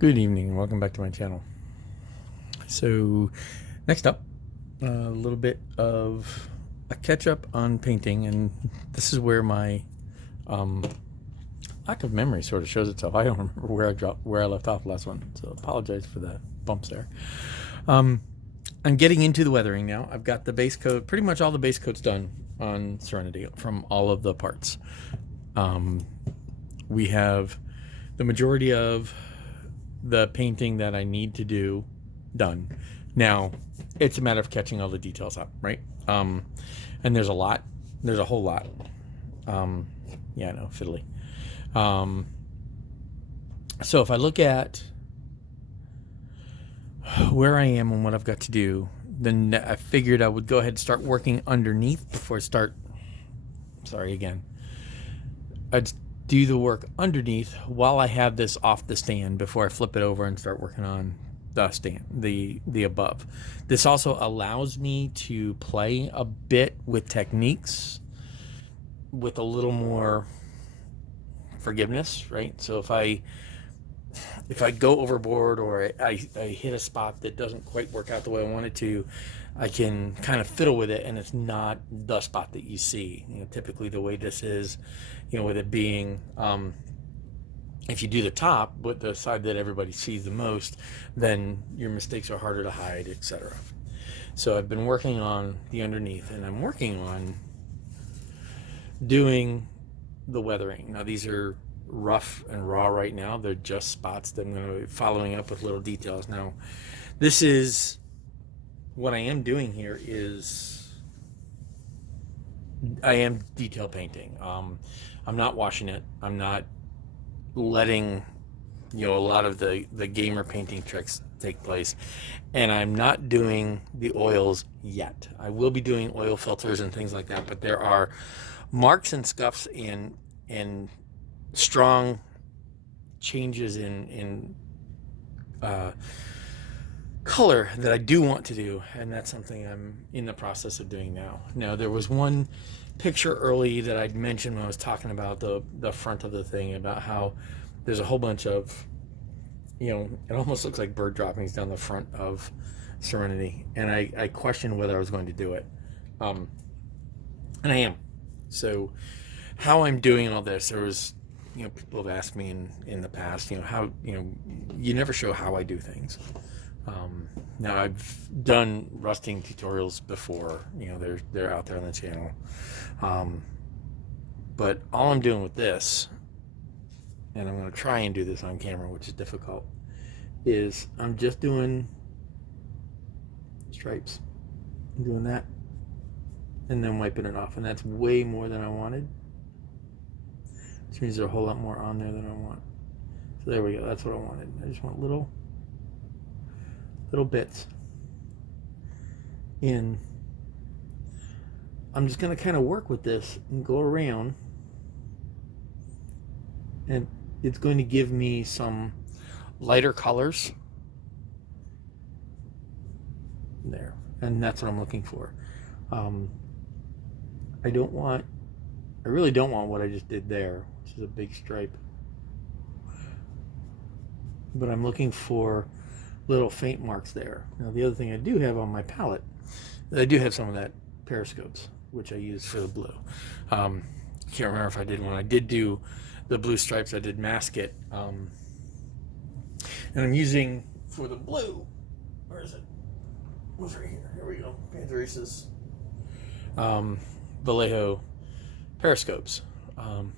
Good evening and welcome back to my channel. So next up, a little bit of a catch up on painting, and this is where my lack of memory sort of shows itself. I don't remember where I left off last one, so apologize for the bumps there. I'm getting into the weathering now. I've got the base coat, pretty much all the base coats done on Serenity from all of the parts. We have the majority of the painting that I need to do done. Now it's a matter of catching all the details up, right? And there's a whole lot. Yeah, no, fiddly. So if I look at where I am and what I've got to do, then I figured I would go ahead and start working underneath before I start. Sorry again. I'd do the work underneath while I have this off the stand before I flip it over and start working on the stand, the above. This also allows me to play a bit with techniques with a little more forgiveness, right? So if I go overboard or I hit a spot that doesn't quite work out the way I want it to, I can kind of fiddle with it, and it's not the spot that you see. Typically the way this is, with it being, if you do the top with the side that everybody sees the most, then your mistakes are harder to hide, etc. So I've been working on the underneath, and I'm working on doing the weathering. Now these are rough and raw right now. They're just spots that I'm going to be following up with little details. Now this is what I am doing here is I am detail painting. I'm not washing it. I'm not letting a lot of the gamer painting tricks take place, and I'm not doing the oils yet. I will be doing oil filters and things like that, but there are marks and scuffs and strong changes in color that I do want to do, and that's something I'm in the process of doing now. Now there was one picture early that I'd mentioned when I was talking about the front of the thing, about how there's a whole bunch of, it almost looks like bird droppings down the front of Serenity, and I questioned whether I was going to do it, and I am. So how I'm doing all this, there was, people have asked me in the past, how, you never show how I do things. Now I've done rusting tutorials before, they're out there on the channel. But all I'm doing with this, and I'm going to try and do this on camera, which is difficult, is I'm just doing stripes. I'm doing that and then wiping it off, and that's way more than I wanted, which means there's a whole lot more on there than I want. So there we go. That's what I wanted. I just want little bits in. I'm just going to kind of work with this and go around, and it's going to give me some lighter colors there, and that's what I'm looking for. I really don't want what I just did there, which is a big stripe, but I'm looking for little faint marks there. Now the other thing I do have on my palette, I do have some of that periscopes, which I use for the blue. Can't remember if I did one. I did do the blue stripes. I did mask it, and I'm using for the blue. Where is it? Over here. Here we go. Pantheresis Vallejo periscopes.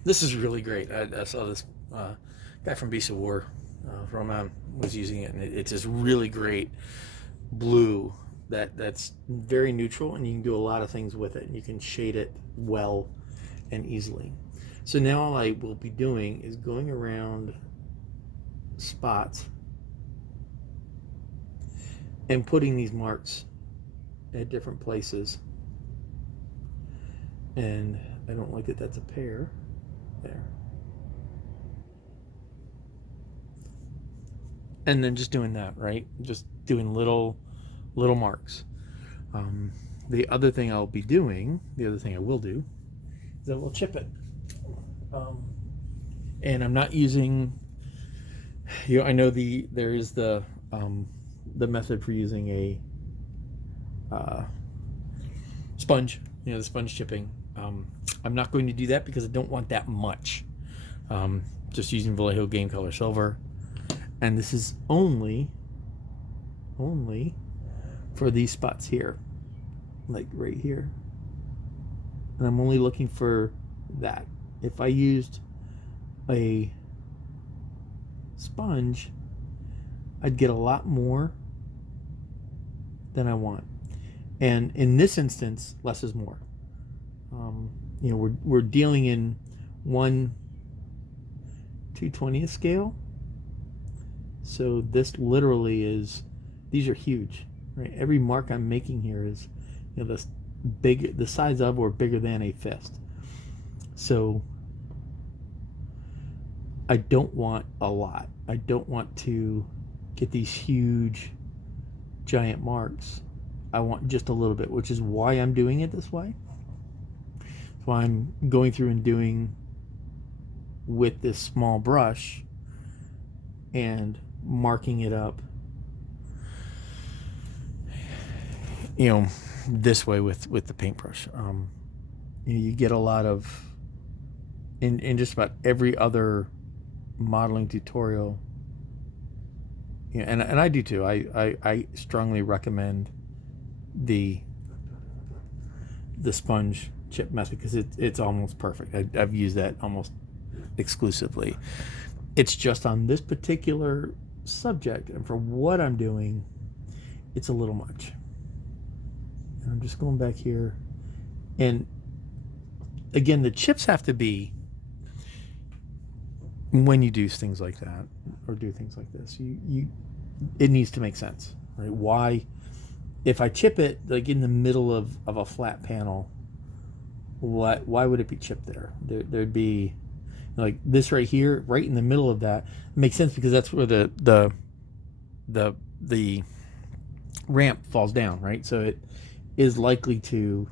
This is really great. I saw this guy from Beast of War, Roman, was using it, and it's this really great blue that's very neutral, and you can do a lot of things with it, and you can shade it well and easily. So now all I will be doing is going around spots and putting these marks at different places. And I don't like that that's a pair there. And then just doing that, right? Just doing little marks. The other thing I will do is I will chip it. And I'm not using I know there is the method for using a sponge, the sponge chipping. I'm not going to do that because I don't want that much. Just using Vallejo Game Color Silver, and this is only for these spots here, like right here, and I'm only looking for that. If I used a sponge, I'd get a lot more than I want, and in this instance, less is more. We're dealing in 1/220th scale, so this literally is, these are huge, right? Every mark I'm making here is, this big, the size of or bigger than a fist. So I don't want a lot. I don't want to get these huge, giant marks. I want just a little bit, which is why I'm doing it this way. That's why I'm going through and doing with this small brush and marking it up, this way with the paintbrush. You get a lot of, in just about every other modeling tutorial, and I do too. I strongly recommend the sponge chip method because it's almost perfect. I've used that almost exclusively. It's just on this particular subject and for what I'm doing, it's a little much. And I'm just going back here, and again, the chips have to be, when you do things like that or do things like this, it needs to make sense, right? Why, if I chip it like in the middle of a flat panel, why would it be chipped there? There'd be like this right here, right in the middle of that. It makes sense because that's where the ramp falls down, right? So it is likely to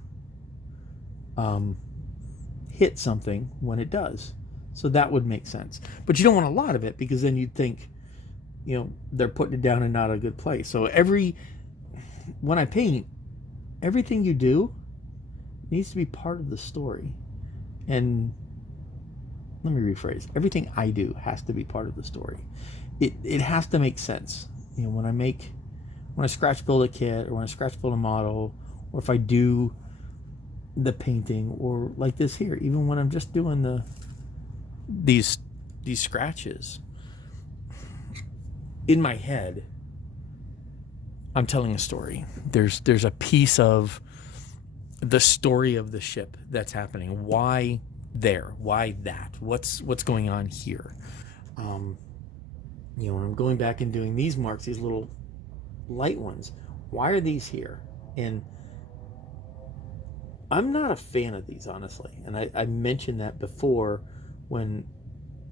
hit something when it does. So that would make sense. But you don't want a lot of it because then you'd think, they're putting it down in not a good place. So when I paint, everything you do needs to be part of the story. And let me rephrase. Everything I do has to be part of the story. It has to make sense. When I scratch build a kit, or when I scratch build a model, or if I do the painting, or like this here, even when I'm just doing these scratches, in my head, I'm telling a story. There's a piece of the story of the ship that's happening. Why there? Why that? What's going on here? When I'm going back and doing these marks, these little light ones, why are these here? And I'm not a fan of these, honestly. And I mentioned that before when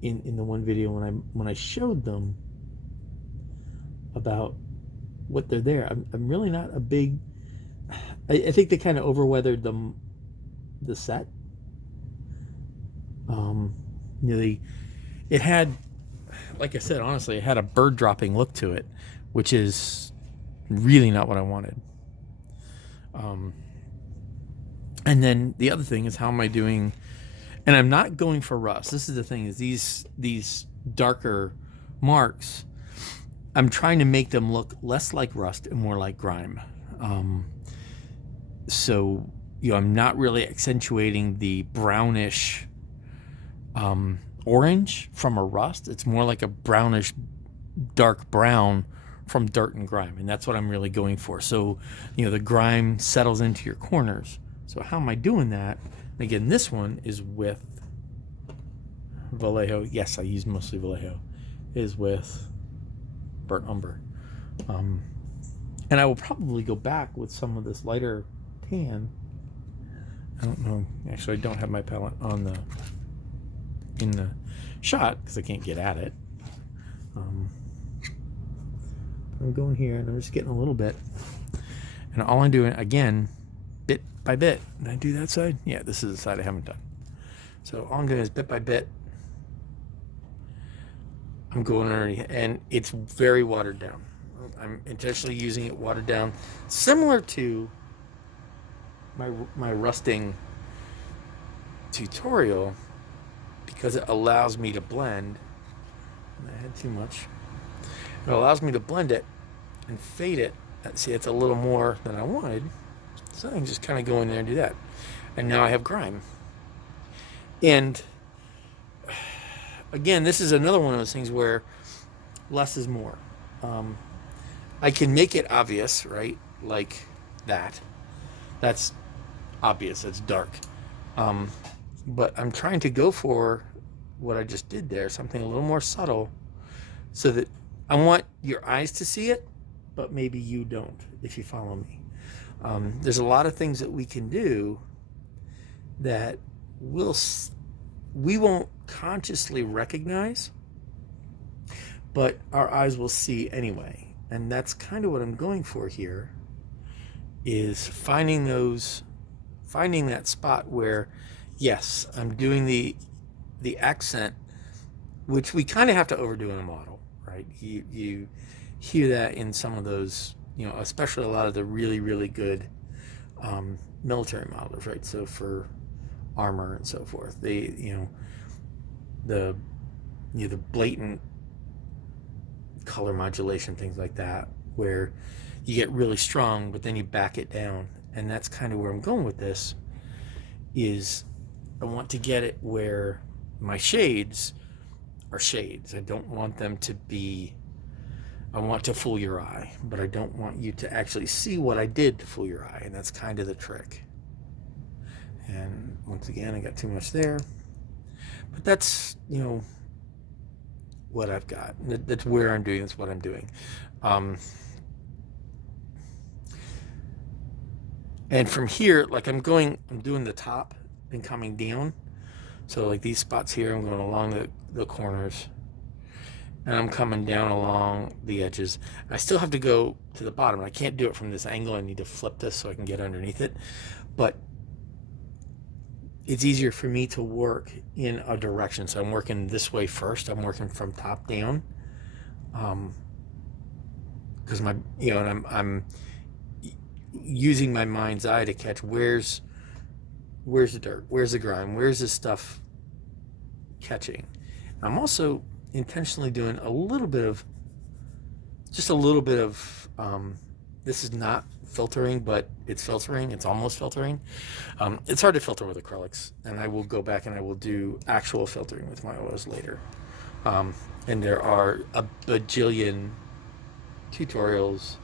in the one video when I showed them about what they're there. I'm really not a big. I think they kind of overweathered the set. It had, like I said, honestly, it had a bird dropping look to it, which is really not what I wanted. And then the other thing is, how am I doing? And I'm not going for rust. This is the thing: is these darker marks, I'm trying to make them look less like rust and more like grime. So I'm not really accentuating the brownish orange from a rust. It's more like a brownish dark brown from dirt and grime, and that's what I'm really going for. So the grime settles into your corners. So how am I doing that? And again, this one is with Vallejo. Yes, I use mostly Vallejo. Is with burnt umber, and I will probably go back with some of this lighter tan. I don't know. Actually, I don't have my palette in the shot because I can't get at it. I'm going here and I'm just getting a little bit, and all I'm doing again, bit by bit. Did I do that side? Yeah, this is the side I haven't done. So all I'm doing is bit by bit. I'm going underneath, and it's very watered down. I'm intentionally using it watered down, similar to my rusting tutorial, because it allows me to blend. I had too much. It allows me to blend it and fade it. See, it's a little more than I wanted, so I can just kind of go in there and do that. And now I have grime. And again, this is another one of those things where less is more. I can make it obvious, right? Like that. That's obvious. It's dark. But I'm trying to go for what I just did there, something a little more subtle, so that I want your eyes to see it, but maybe you don't, if you follow me. There's a lot of things that we can do that we won't consciously recognize, but our eyes will see anyway. And that's kind of what I'm going for here, is finding that spot where, yes, I'm doing the accent, which we kind of have to overdo in a model, right? You hear that in some of those, especially a lot of the really, really good military modelers, right? So for armor and so forth, the blatant color modulation, things like that, where you get really strong, but then you back it down. And that's kind of where I'm going with this, is I want to get it where my shades are shades. I don't want them to be, I want to fool your eye, but I don't want you to actually see what I did to fool your eye. And that's kind of the trick. And once again, I got too much there, but that's, what I've got. That's where I'm doing. That's what I'm doing. And from here, like I'm doing the top and coming down. So like these spots here, I'm going along the corners, and I'm coming down along the edges. I still have to go to the bottom. I can't do it from this angle. I need to flip this so I can get underneath it. But it's easier for me to work in a direction. So I'm working this way first. I'm working from top down. Because I'm using my mind's eye to catch where's the dirt, where's the grime, where's this stuff catching. I'm also intentionally doing a little bit of this is not filtering, but it's filtering. It's almost filtering. It's hard to filter with acrylics, and I will go back and I will do actual filtering with my oils later. And there are a bajillion tutorials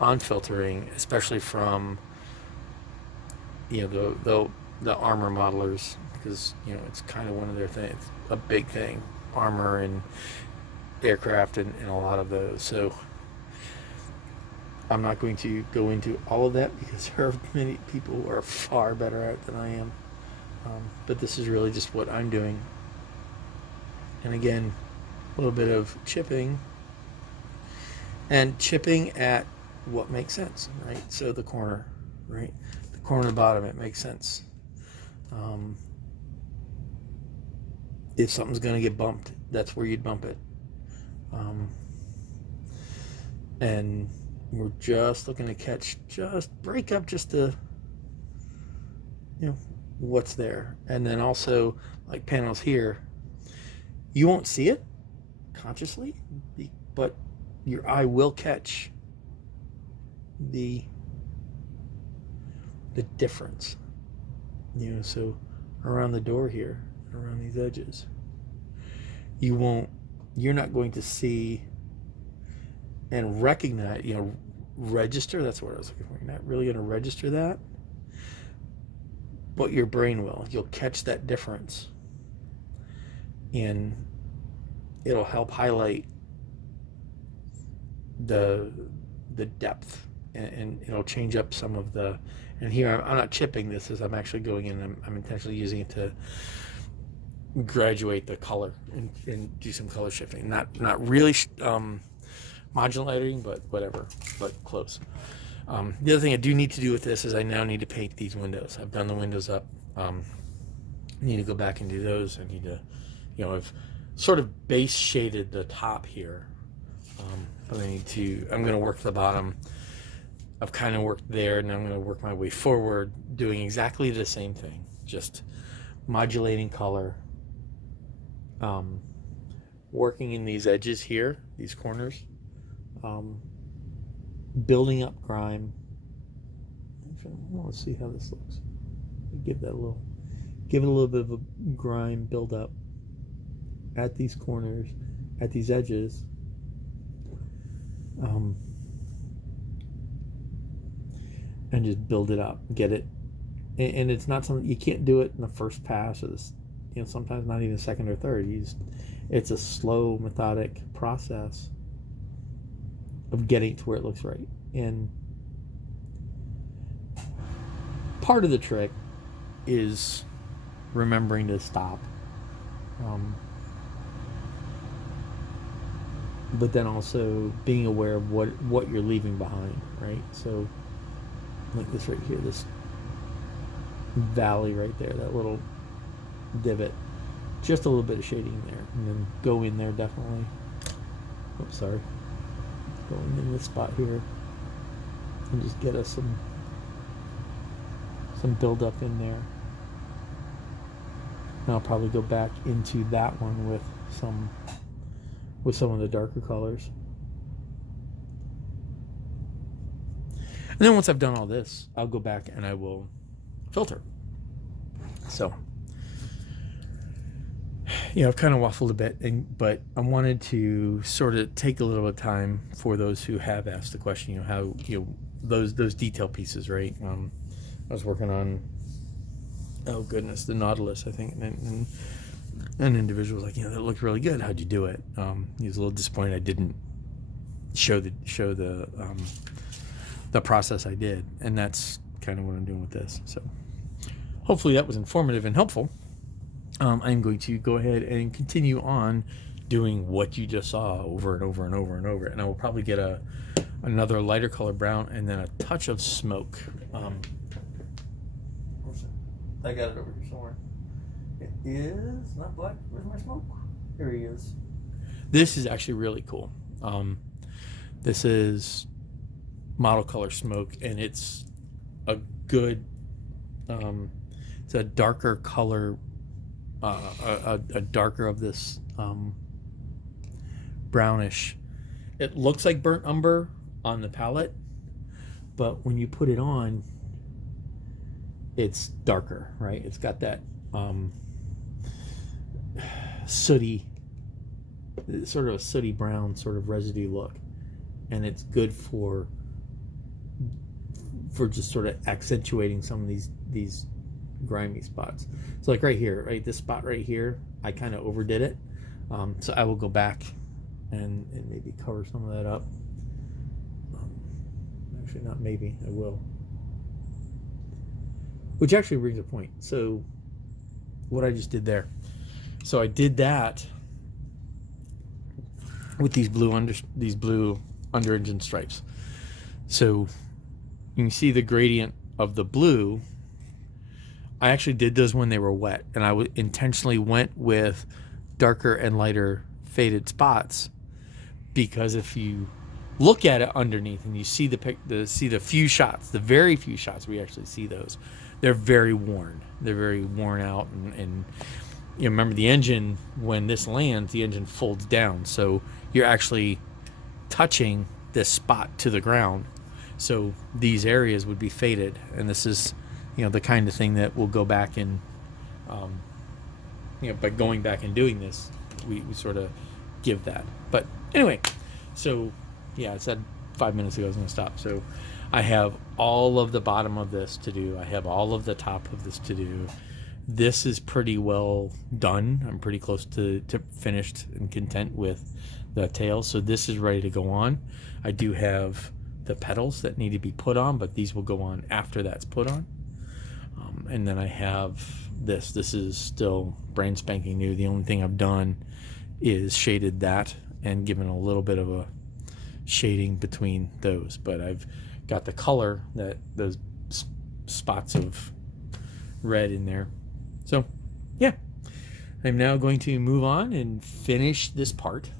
on filtering, especially from the armor modelers, because it's kind of one of their things, a big thing, armor and aircraft and a lot of those. So I'm not going to go into all of that, because there are many people who are far better at it than I am. But this is really just what I'm doing. And again, a little bit of chipping, and chipping at what makes sense, right? So the corner, right? The corner bottom, it makes sense. If something's going to get bumped, that's where you'd bump it. And we're just looking to break up just the, what's there. And then also, like panels here, you won't see it consciously, but your eye will catch the difference. So around the door here, around these edges, you're not going to see and recognize, register, that's what I was looking for. You're not really going to register that, but your brain will. You'll catch that difference, and it'll help highlight the depth, and it'll change up some of the, and here I'm not chipping this, as I'm actually going in, I'm intentionally using it to graduate the color and do some color shifting. Not really modulating, but whatever, but close. The other thing I do need to do with this is I now need to paint these windows. I've done the windows up. I need to go back and do those. I need to, sort of base shaded the top here, but I'm going to work the bottom. I've kind of worked there, and I'm going to work my way forward, doing exactly the same thing, just modulating color, working in these edges here, these corners, building up grime. Let's see how this looks. Give it a little bit of a grime build up at these corners, at these edges. And just build it up, get it. And it's not something you can't do it in the first pass, or this, sometimes not even second or third. It's a slow, methodic process of getting to where it looks right. And part of the trick is remembering to stop, but then also being aware of what you're leaving behind, right? So like this right here, this valley right there, that little divot, just a little bit of shading there, and then go in there definitely. Oops, sorry. Going in this spot here, and just get us some build up in there. And I'll probably go back into that one with some of the darker colors. And then once I've done all this, I'll go back and I will filter. So, I've kind of waffled a bit, but I wanted to sort of take a little bit of time for those who have asked the question, how, those detail pieces, right? I was working on, the Nautilus, I think, and an individual was like, that looked really good. How'd you do it? He was a little disappointed I didn't show the process I did, and that's kind of what I'm doing with this. So hopefully that was informative and helpful. I'm going to go ahead and continue on doing what you just saw over and over and over and over, and I will probably get another lighter color brown and then a touch of smoke. I got it over here somewhere. It is not black. Where's my smoke? Here he is. This is actually really cool. This is model color smoke, and it's a good, it's a darker color, a darker of this brownish. It looks like burnt umber on the palette, but when you put it on, it's darker, right? It's got that sooty, sort of a sooty brown, sort of residue look, and it's good for just sort of accentuating some of these grimy spots. So like right here, right, this spot right here, I kind of overdid it, so I will go back and maybe cover some of that up. Actually, not maybe, I will. Which actually brings a point. So what I just did there. So I did that with these blue under engine stripes. So you can see the gradient of the blue. I actually did those when they were wet, and I intentionally went with darker and lighter faded spots, because if you look at it underneath and you see the few shots, the very few shots we actually see those, they're very worn. They're very worn out, and remember the engine, when this lands, the engine folds down, so you're actually touching this spot to the ground. So these areas would be faded, and this is, the kind of thing that we'll go back and, by going back and doing this, we sort of give that. But anyway, so yeah, I said 5 minutes ago I was going to stop. So I have all of the bottom of this to do. I have all of the top of this to do. This is pretty well done. I'm pretty close to finished and content with the tail. So this is ready to go on. I do have the petals that need to be put on, but these will go on after that's put on. And then I have this. This is still brand spanking new. The only thing I've done is shaded that and given a little bit of a shading between those. But I've got the color, that those spots of red in there. So yeah, I'm now going to move on and finish this part.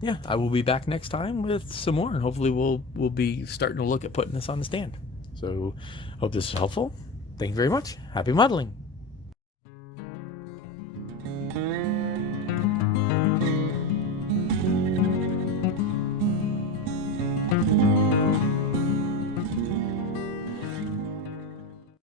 Yeah, I will be back next time with some more, and hopefully we'll be starting to look at putting this on the stand. So hope this is helpful. Thank you very much. Happy modeling.